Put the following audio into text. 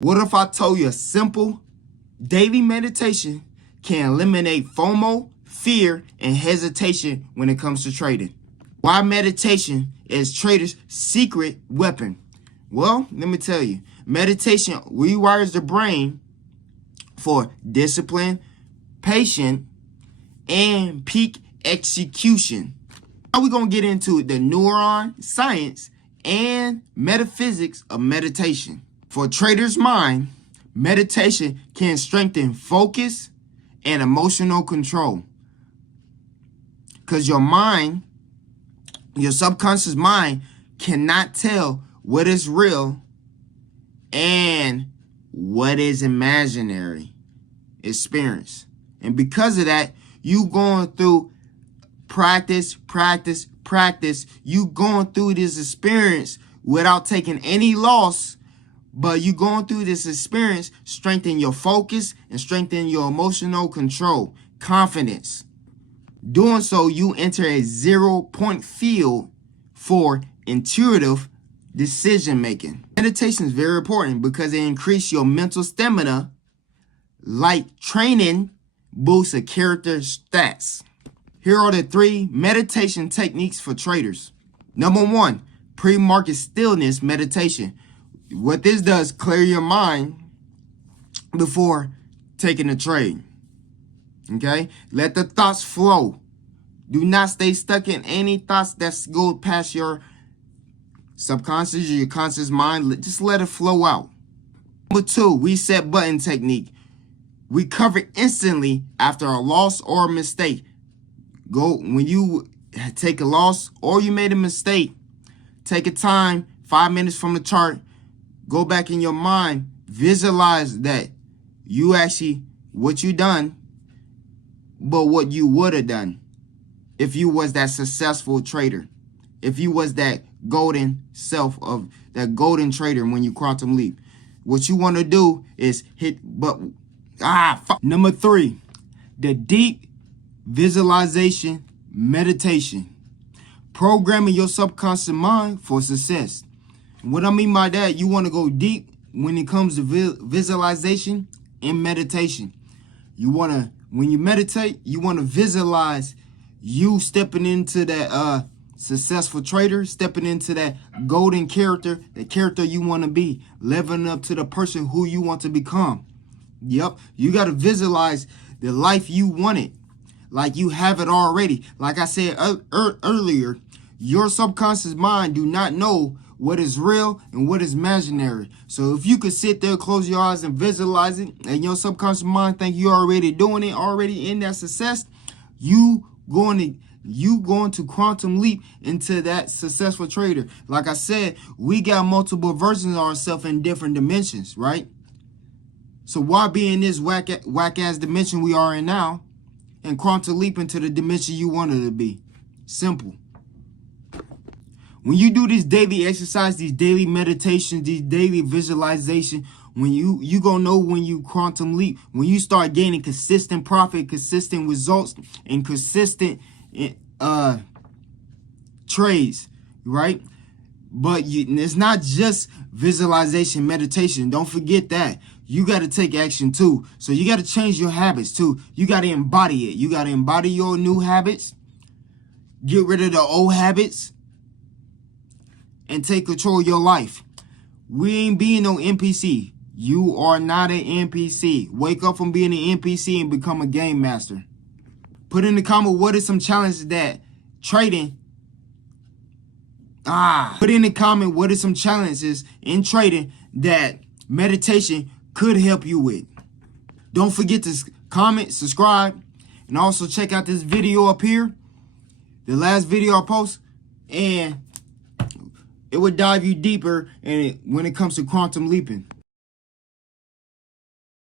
What if I told you a simple daily meditation can eliminate FOMO, fear, and hesitation when it comes to trading? Why meditation is traders' secret weapon? Well, let me tell you. Meditation rewires the brain for discipline, patience, and peak execution. Now we're going to get into the neuron science and metaphysics of meditation. For a trader's mind, meditation can strengthen focus and emotional control. Because your mind, your subconscious mind, cannot tell what is real and what is imaginary experience. And because of that, you going through practice. You going through this experience without taking any loss, but you going through this experience strengthen your focus and strengthen your emotional control, confidence. Doing so, you enter a 0-point field for intuitive decision making. Meditation is very important because it increases your mental stamina, like training boosts a character's stats. Here are the 3 meditation techniques for traders. Number 1, pre-market stillness meditation. What this does, clear your mind before taking a trade. Okay? Let the thoughts flow. Do not stay stuck in any thoughts that go past your subconscious or your conscious mind. Just let it flow out. Number 2, reset button technique. Recover instantly after a loss or a mistake. When you take a loss or you made a mistake, take a time, 5 minutes from the chart, go back in your mind, visualize that you actually, what you done, but what you would have done if you was that successful trader, if you was that golden self of that golden trader when you quantum leap. What you want to do is hit, Number 3, the deep visualization meditation. Programming your subconscious mind for success. What I mean by that, you want to go deep when it comes to visualization and meditation. You want to, when you meditate, you want to visualize you stepping into that successful trader, stepping into that golden character, the character you want to be, living up to the person who you want to become. Yep, you got to visualize the life you wanted, like you have it already. Like I said earlier, your subconscious mind do not know what is real and what is imaginary. So if you could sit there, close your eyes and visualize it, and your subconscious mind think you're already doing it, already in that success, you going to quantum leap into that successful trader. Like I said, we got multiple versions of ourselves in different dimensions, right? So why be in this whack-ass dimension we are in now and quantum leap into the dimension you wanted to be? Simple. When you do this daily exercise, these daily meditations, these daily visualization, when you gonna know when you quantum leap, when you start gaining consistent profit, consistent results, and consistent trades, right? But it's not just visualization, meditation. Don't forget that. You got to take action too. So you got to change your habits too. You got to embody it. You got to embody your new habits. Get rid of the old habits. And take control of your life. We ain't being no NPC. You are not an NPC. Wake up from being an NPC and become a game master. Put in the comment what are some challenges that trading. Put in the comment what are some challenges in trading that meditation could help you with. Don't forget to comment, subscribe, and also check out this video up here. The last video I post, and it would dive you deeper when it comes to quantum leaping.